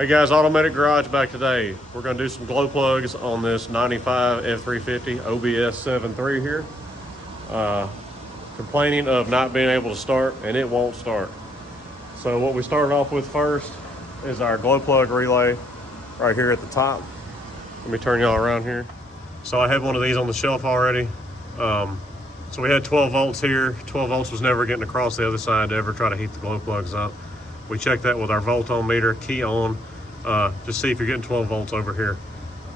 Hey guys, Automatic Garage back today. We're going to do some glow plugs on this 95 F350 OBS 7.3 here. Complaining of not being able to start, and it won't start. So what we started off with first is our glow plug relay right here at the top. Let me turn y'all around here. So I had one of these on the shelf already. So we had 12 volts here. 12 volts was never getting across the other side to ever try to heat the glow plugs up. We checked that with our volt-on meter, key on, just see if you're getting 12 volts over here.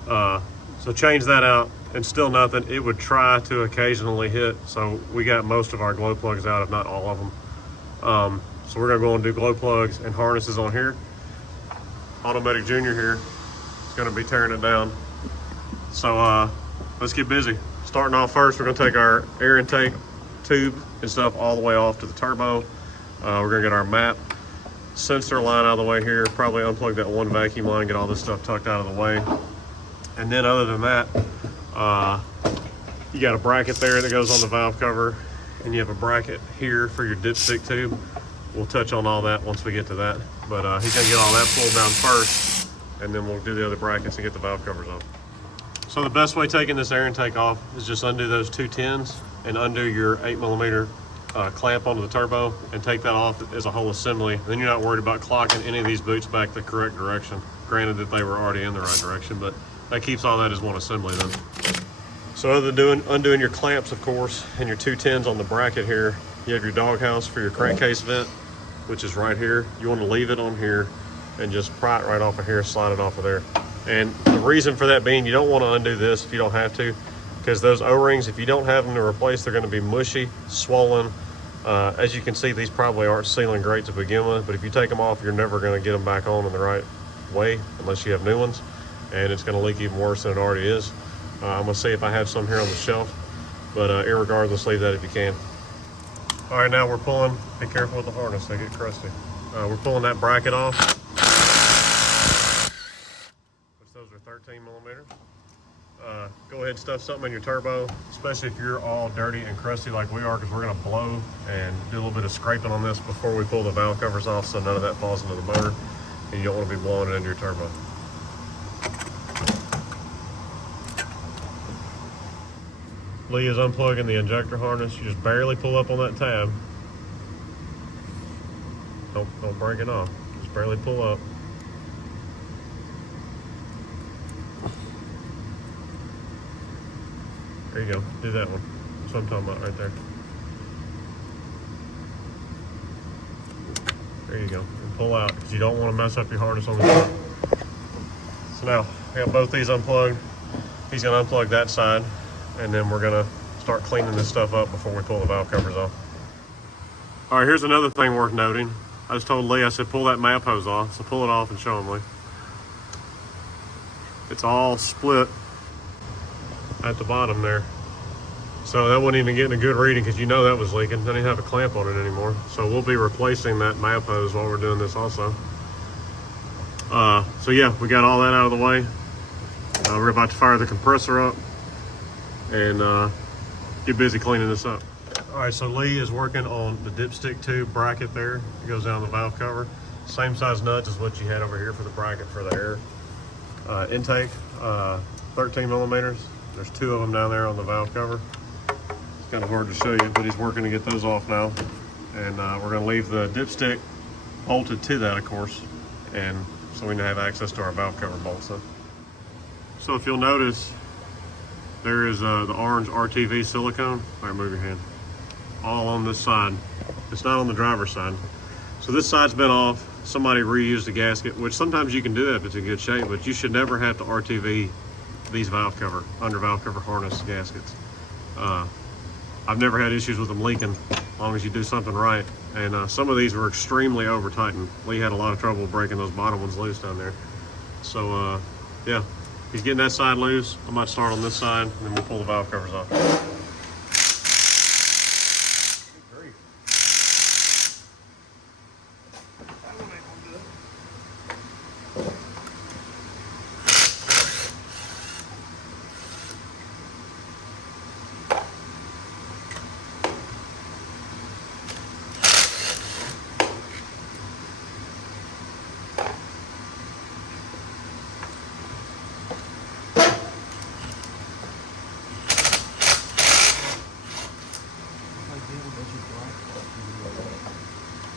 So change that out and still nothing. It would try to occasionally hit. So we got most of our glow plugs out, if not all of them. So we're gonna go and do glow plugs and harnesses on here. Automatic Junior here is gonna be tearing it down. So let's get busy. Starting off first, we're gonna take our air intake tube and stuff all the way off to the turbo. We're gonna get our map sensor line out of the way here, probably unplug that one vacuum line, get all this stuff tucked out of the way. And then other than that, you got a bracket there that goes on the valve cover, and you have a bracket here for your dipstick tube. We'll touch on all that once we get to that. But he's gonna get all that pulled down first, and then we'll do the other brackets and get the valve covers off. So the best way taking this air intake off is just undo those two tins and undo your 8mm clamp onto the turbo and take that off as a whole assembly. Then you're not worried about clocking any of these boots back the correct direction. Granted that they were already in the right direction, but that keeps all that as one assembly then. So other than undoing your clamps, of course, and your two tins on the bracket here, you have your doghouse for your crankcase vent, which is right here. You want to leave it on here and just pry it right off of here, slide it off of there. And the reason for that being, you don't want to undo this if you don't have to, because those O-rings, if you don't have them to replace, they're going to be mushy, swollen. As you can see, these probably aren't sealing great to begin with, but if you take them off, you're never going to get them back on in the right way unless you have new ones, and it's going to leak even worse than it already is. I'm going to see if I have some here on the shelf, but irregardless, leave that if you can. All right, now we're pulling, be careful with the harness, they get crusty. We're pulling that bracket off. Those are 13mm. Go ahead and stuff something in your turbo, especially if you're all dirty and crusty like we are, because we're going to blow and do a little bit of scraping on this before we pull the valve covers off, so none of that falls into the motor, and you don't want to be blowing it into your turbo. Lee is unplugging the injector harness. You just barely pull up on that tab. Don't break it off. Just barely pull up. There you go, do that one. That's what I'm talking about right there. There you go, and pull out, because you don't want to mess up your harness on the top. So now, I got both these unplugged. He's gonna unplug that side, and then we're gonna start cleaning this stuff up before we pull the valve covers off. All right, here's another thing worth noting. I just told Lee, I said, pull that map hose off. So pull it off and show him, Lee. It's all split at the bottom there. So that wasn't even getting a good reading, because you know that was leaking. I didn't have a clamp on it anymore. So we'll be replacing that map hose while we're doing this also. So yeah, we got all that out of the way. We're about to fire the compressor up and get busy cleaning this up. All right, so Lee is working on the dipstick tube bracket there. It goes down the valve cover. Same size nuts as what you had over here for the bracket for the air intake. 13mm. There's two of them down there on the valve cover. It's kind of hard to show you, but he's working to get those off now. And we're gonna leave the dipstick bolted to that, of course, and so we can have access to our valve cover bolts. So if you'll notice, there is the orange RTV silicone. All right, move your hand. All on this side. It's not on the driver's side. So this side's been off. Somebody reused the gasket, which sometimes you can do that if it's in good shape, but you should never have to RTV these under valve cover harness gaskets. I've never had issues with them leaking as long as you do something right. And some of these were extremely over tightened. Lee had a lot of trouble breaking those bottom ones loose down there. So yeah, he's getting that side loose. I might start on this side, and then we'll pull the valve covers off.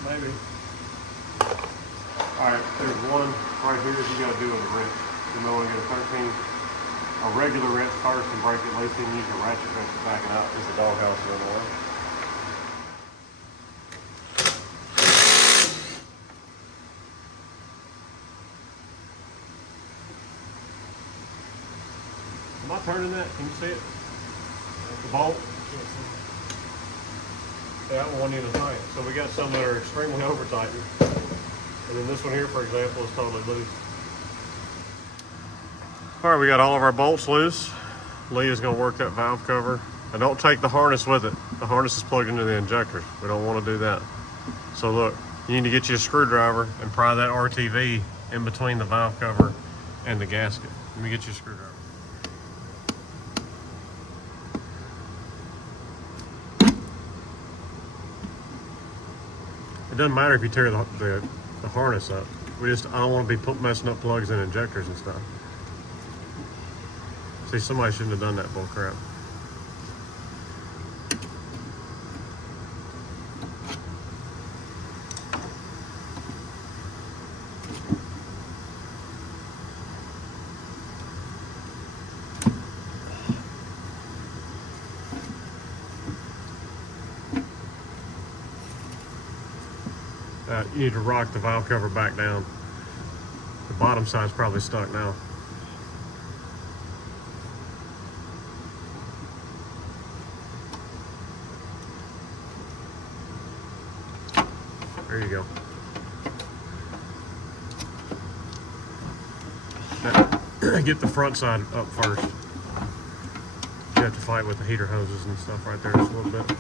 Maybe. Alright, there's one right here that you gotta do with a wrench. You know, when you get a regular wrench first and break it loose, then use your ratchet wrench to back it out because the doghouse is in the way. Am I turning that? Can you see it? The bolt? Yeah, that one needs a tight. So we got some that are extremely over tightened. And then this one here, for example, is totally loose. All right, we got all of our bolts loose. Lee is gonna work that valve cover. And don't take the harness with it. The harness is plugged into the injectors. We don't wanna do that. So look, you need to get you a screwdriver and pry that RTV in between the valve cover and the gasket. Let me get you a screwdriver. It doesn't matter if you tear the harness up. I don't want to be messing up plugs and injectors and stuff. See, somebody shouldn't have done that bull crap. You need to rock the valve cover back down. The bottom side's probably stuck now. There you go. Now, get the front side up first. You have to fight with the heater hoses and stuff right there just a little bit.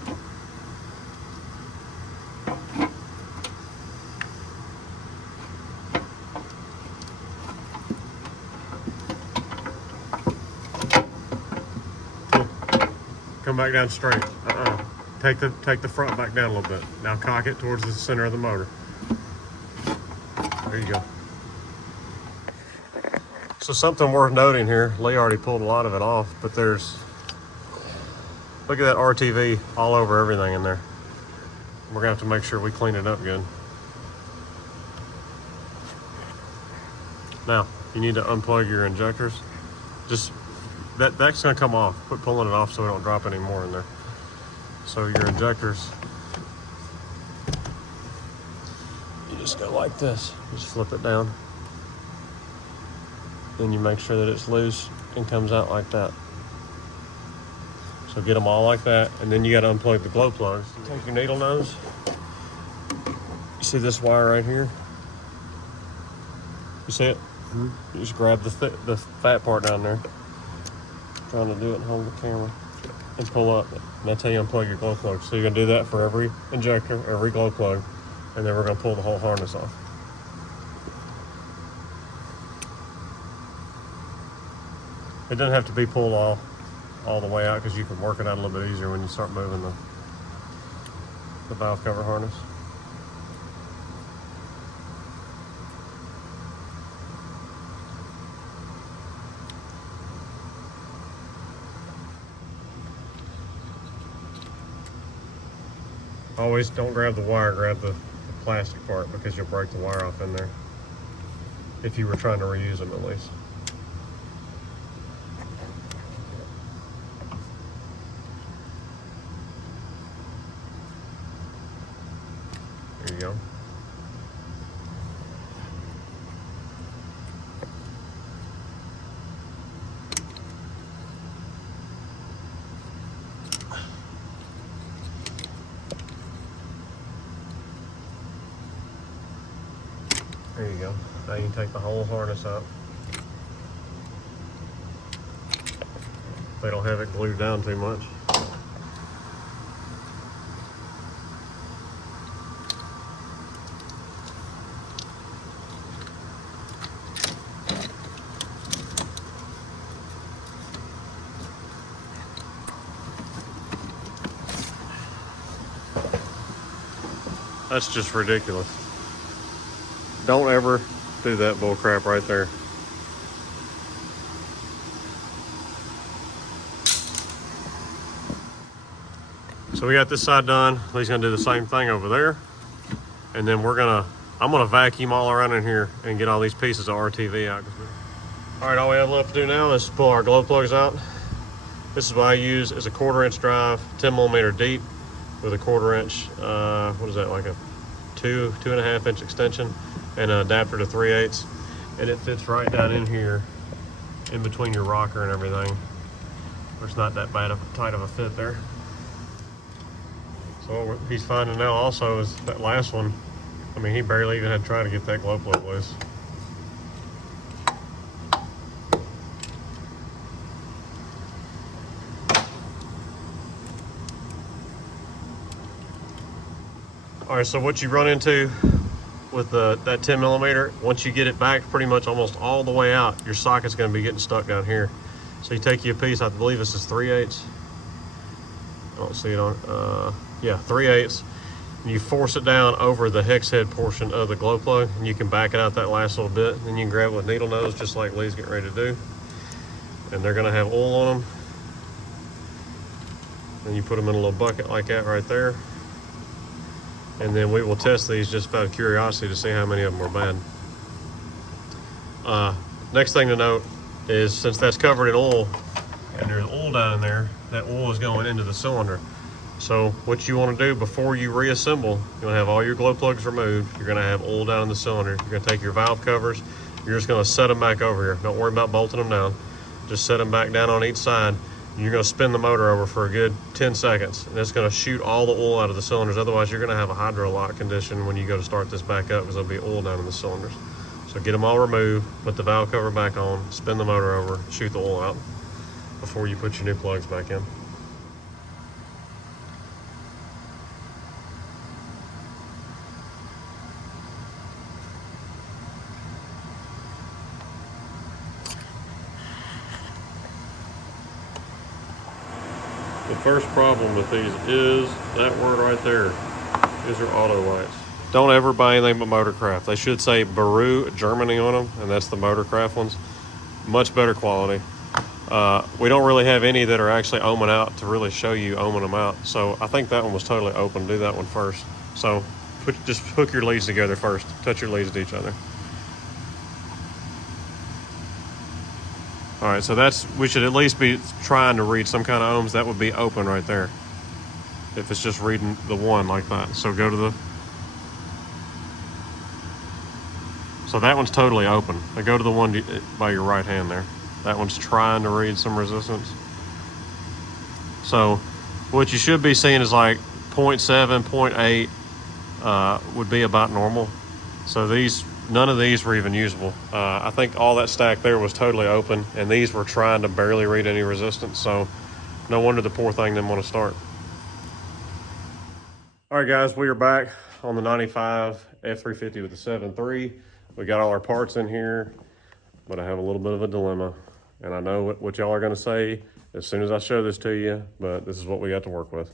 Come back down straight. Take the front back down a little bit. Now cock it towards the center of the motor. There you go. So something worth noting here, Lee already pulled a lot of it off, but look at that RTV all over everything in there. We're gonna have to make sure we clean it up good. Now, you need to unplug your injectors. Just that's gonna come off. Quit pulling it off so we don't drop any more in there. So your injectors, you just go like this. Just flip it down. Then you make sure that it's loose and comes out like that. So get them all like that, and then you gotta unplug the glow plugs. Take your needle nose. You see this wire right here? You see it? Mm-hmm. You just grab the fat part down there. Trying to do it and hold the camera and pull up, and that's how you unplug your glow plug. So you're gonna do that for every injector, every glow plug, and then we're gonna pull the whole harness off. It doesn't have to be pulled all the way out, because you can work it out a little bit easier when you start moving the valve cover harness. Always don't grab the wire, grab the plastic part, because you'll break the wire off in there. If you were trying to reuse them at least. There you go. There you go. Now you can take the whole harness out. They don't have it glued down too much. That's just ridiculous. Don't ever do that bull crap right there. So we got this side done. He's gonna do the same thing over there. And then I'm gonna vacuum all around in here and get all these pieces of RTV out. All right, all we have left to do now is pull our glow plugs out. This is what I use as a 1/4 inch drive, 10mm deep with a 1/4 inch, what is that, like a 2.5 inch extension and an adapter to 3/8. And it fits right down in here in between your rocker and everything. There's not that tight of a fit there. So what he's finding now also is that last one, I mean, he barely even had to try to get that glow plug loose. All right, so what you run into with that 10mm, once you get it back pretty much almost all the way out, your socket's gonna be getting stuck down here. So you take you a piece, I believe this is 3/8. I don't see it on, yeah, 3/8. And you force it down over the hex head portion of the glow plug, and you can back it out that last little bit. Then you can grab it with needle nose, just like Lee's getting ready to do. And they're gonna have oil on them. And you put them in a little bucket like that right there. And then we will test these just out of curiosity to see how many of them are bad. Next thing to note is, since that's covered in oil and there's oil down in there, that oil is going into the cylinder. So what you want to do before you reassemble, you're going to have all your glow plugs removed. You're going to have oil down in the cylinder. You're going to take your valve covers. You're just going to set them back over here. Don't worry about bolting them down. Just set them back down on each side. You're going to spin the motor over for a good 10 seconds, and it's going to shoot all the oil out of the cylinders. Otherwise, you're going to have a hydro lock condition when you go to start this back up, because there'll be oil down in the cylinders. So get them all removed, put the valve cover back on, spin the motor over, shoot the oil out before you put your new plugs back in. The first problem with these is that word right there. These are auto lights. Don't ever buy anything but Motorcraft. They should say Baru Germany on them, and that's the Motorcraft ones. Much better quality. We don't really have any that are actually ohming out to really show you ohming them out. So I think that one was totally open. Do that one first. So just hook your leads together first. Touch your leads to each other. All right, so we should at least be trying to read some kind of ohms. That would be open right there, if it's just reading the one like that. So so that one's totally open. Now go to the one by your right hand there. That one's trying to read some resistance. So what you should be seeing is like 0.7, 0.8 would be about normal. So none of these were even usable. I think all that stack there was totally open, and these were trying to barely read any resistance. So no wonder the poor thing didn't want to start. All right, guys, we are back on the 95 F350 with the 7.3. We got all our parts in here, but I have a little bit of a dilemma. And I know what y'all are gonna say as soon as I show this to you, but this is what we got to work with.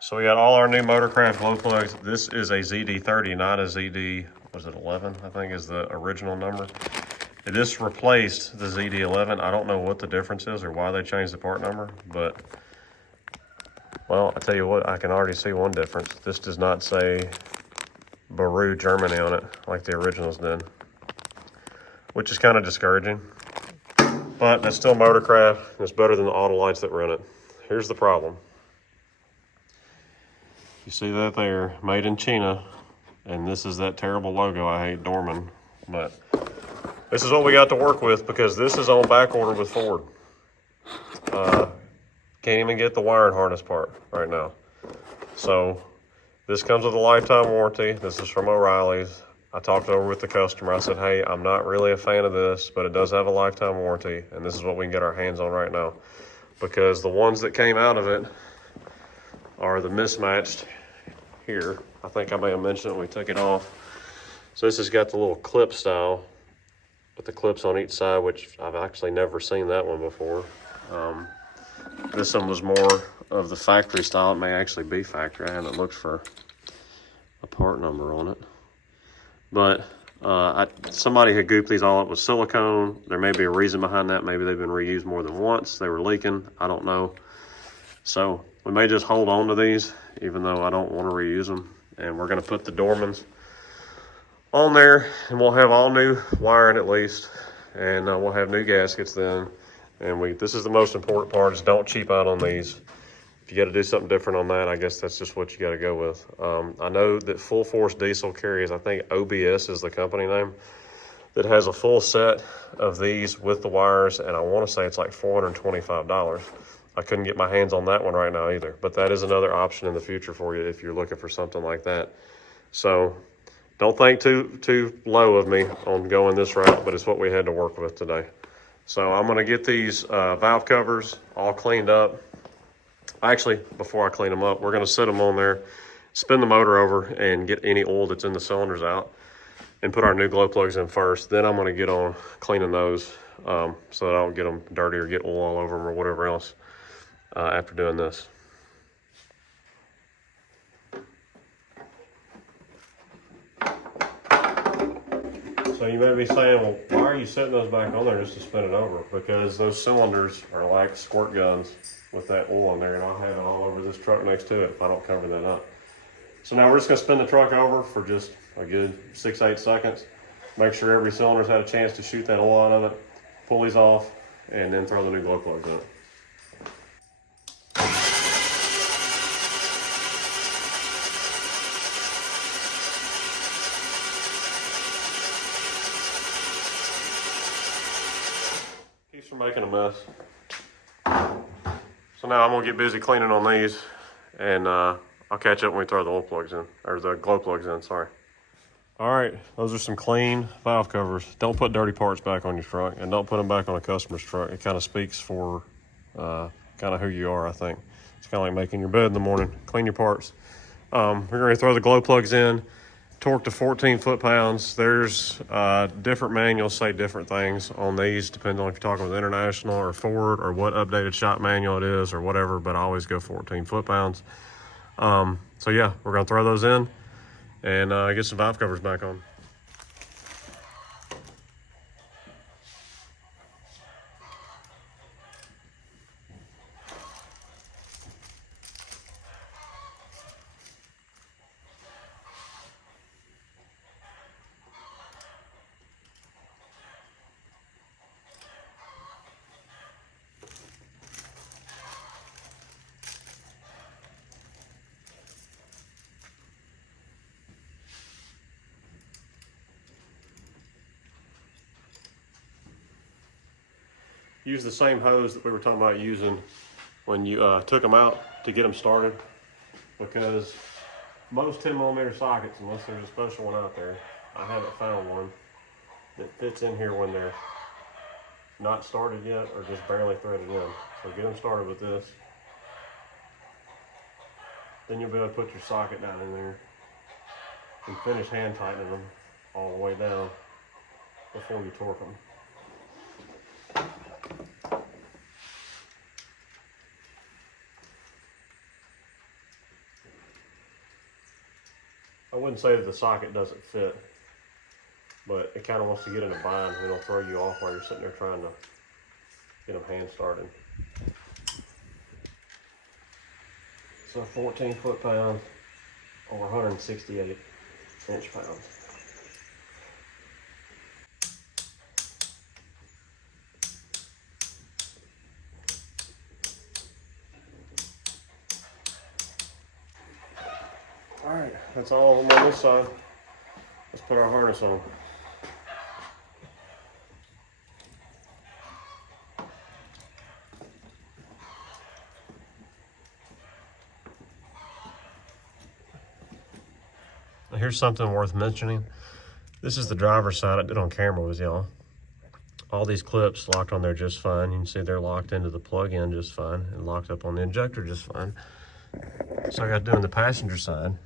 So we got all our new Motorcraft glow plugs. This is a ZD30, not a ZD, was it 11? I think is the original number. This replaced the ZD11. I don't know what the difference is or why they changed the part number, but, well, I tell you what, I can already see one difference. This does not say Baru Germany on it like the originals did, which is kind of discouraging. But that's still Motorcraft, and it's better than the auto lights that run it. Here's the problem. You see that there, made in China, and this is that terrible logo I hate, Dorman. But this is what we got to work with, because this is on back order with Ford. Can't even get the wiring harness part right now. So this comes with a lifetime warranty. This is from O'Reilly's. I talked over with the customer. I said, hey, I'm not really a fan of this, but it does have a lifetime warranty, and this is what we can get our hands on right now. Because the ones that came out of it are the mismatched here. I think I may have mentioned it when we took it off. So this has got the little clip style with the clips on each side, which I've actually never seen that one before. This one was more of the factory style. It may actually be factory. I haven't looked for a part number on it. But somebody had gooped these all up with silicone. There may be a reason behind that. Maybe they've been reused more than once. They were leaking. I don't know. So We may just hold on to these, even though I don't want to reuse them. And we're going to put the Dormans on there, and we'll have all new wiring at least, and we'll have new gaskets then. And this is the most important part, is don't cheap out on these. If you got to do something different on that, I guess that's just what you got to go with. I know that Full Force Diesel carries, I think OBS is the company name, that has a full set of these with the wires, and I want to say it's like $425. I couldn't get my hands on that one right now either, but that is another option in the future for you if you're looking for something like that. So don't think too low of me on going this route, but it's what we had to work with today. So I'm gonna get these valve covers all cleaned up. Actually, before I clean them up, we're gonna set them on there, spin the motor over, and get any oil that's in the cylinders out, and put our new glow plugs in first. Then I'm gonna get on cleaning those so that I don't get them dirty or get oil all over them or whatever else after doing this. So you may be saying, well, why are you setting those back on there just to spin it over? Because those cylinders are like squirt guns with that oil in there, and I'll have it all over this truck next to it if I don't cover that up. So now we're just gonna spin the truck over for just a good 6-8 seconds. Make sure every cylinder's had a chance to shoot that oil out of it, pull these off, and then throw the new glow plugs in it. Keeps from making a mess. So now I'm gonna get busy cleaning on these, and I'll catch up when we throw the oil plugs in, or the glow plugs in, sorry. All right, those are some clean valve covers. Don't put dirty parts back on your truck, and don't put them back on a customer's truck. It kind of speaks for kind of who you are, I think. It's kind of like making your bed in the morning. Clean your parts. We're gonna throw the glow plugs in, torque to 14 foot-pounds. There's different manuals say different things on these, depending on if you're talking with International or Ford or what updated shop manual it is or whatever, but I always go 14 foot-pounds. So yeah, we're gonna throw those in and get some valve covers back on. Use the same hose that we were talking about using when you took them out to get them started, because most 10mm sockets, unless there's a special one out there, I haven't found one that fits in here when they're not started yet or just barely threaded in. So get them started with this. Then you'll be able to put your socket down in there and finish hand tightening them all the way down before you torque them. I wouldn't say that the socket doesn't fit, but it kind of wants to get in a bind and it'll throw you off while you're sitting there trying to get them hand started. So 14 foot-pounds or 168 inch-pounds. All right, that's all of them on this side. Let's put our harness on. Now here's something worth mentioning. This is the driver's side. I did on camera with y'all. All these clips locked on there just fine. You can see they're locked into the plug-in just fine and locked up on the injector just fine. So I got doing the passenger side.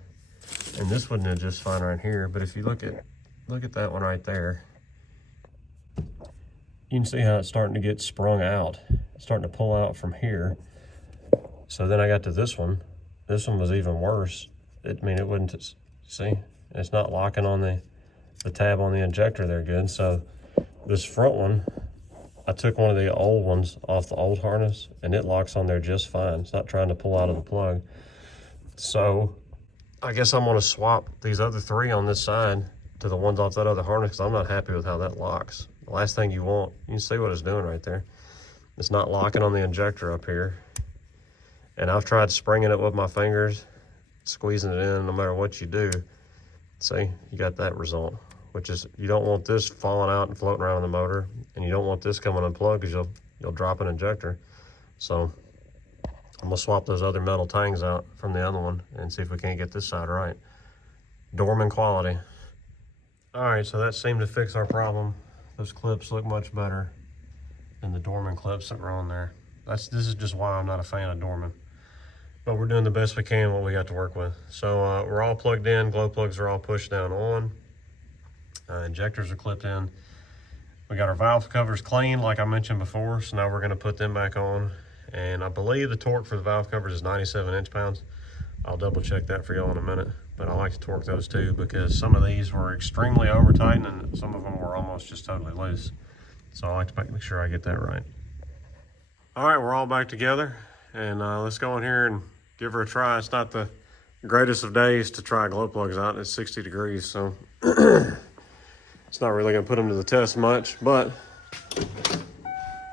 And this wouldn't have just fine right here, but if you look at that one right there, you can see how it's starting to get sprung out. It's starting to pull out from here. So then I got to this one. This one was even worse. It wouldn't, see, it's not locking on the tab on the injector there good. So this front one I took one of the old ones off the old harness and it locks on there just fine. It's not trying to pull out of the plug. So I guess I'm gonna swap these other 3 on this side to the ones off that other harness because I'm not happy with how that locks. The last thing you want, you can see what it's doing right there. It's not locking on the injector up here. And I've tried springing it with my fingers, squeezing it in, no matter what you do. See, you got that result, which is you don't want this falling out and floating around in the motor, and you don't want this coming unplugged because you'll drop an injector. So I'm gonna swap those other metal tangs out from the other one and see if we can't get this side right. Dorman quality. All right, so that seemed to fix our problem. Those clips look much better than the Dorman clips that were on there. This is just why I'm not a fan of Dorman. But we're doing the best we can what we got to work with. So we're all plugged in, glow plugs are all pushed down on. Injectors are clipped in. We got our valve covers clean like I mentioned before, so now we're gonna put them back on. And I believe the torque for the valve covers is 97 inch-pounds. I'll double check that for y'all in a minute. But I like to torque those too because some of these were extremely over tightened and some of them were almost just totally loose. So I like to make sure I get that right. All right, we're all back together. And let's go in here and give her a try. It's not the greatest of days to try glow plugs out. It's 60 degrees, so it's not really gonna put them to the test much, but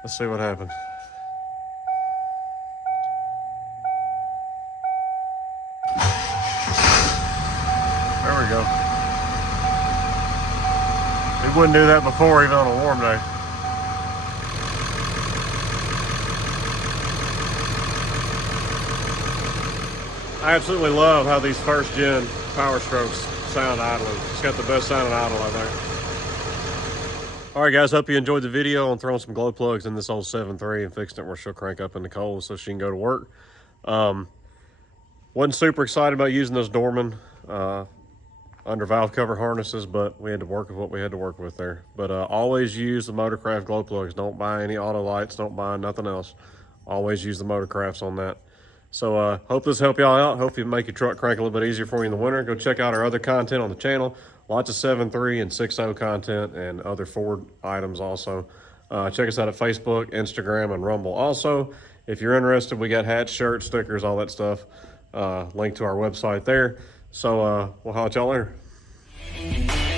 let's see what happens. There we go. It wouldn't do that before, even on a warm day. I absolutely love how these first gen Powerstrokes sound idling. It's got the best sounding idle out there. All right, guys, hope you enjoyed the video on throwing some glow plugs in this old 7.3 and fixing it where she'll crank up in the cold so she can go to work. Wasn't super excited about using those Dorman under valve cover harnesses, but we had to work with what we had to work with there. But always use the Motorcraft glow plugs. Don't buy any auto lights. Don't buy nothing else. Always use the Motorcrafts on that. So hope this helped y'all out. Hope you make your truck crank a little bit easier for you in the winter. Go check out our other content on the channel. Lots of 7.3 and 6.0 content and other Ford items also. Check us out at Facebook, Instagram, and Rumble. Also, if you're interested, we got hats, shirts, stickers, all that stuff. Link to our website there. So we'll holler at y'all later.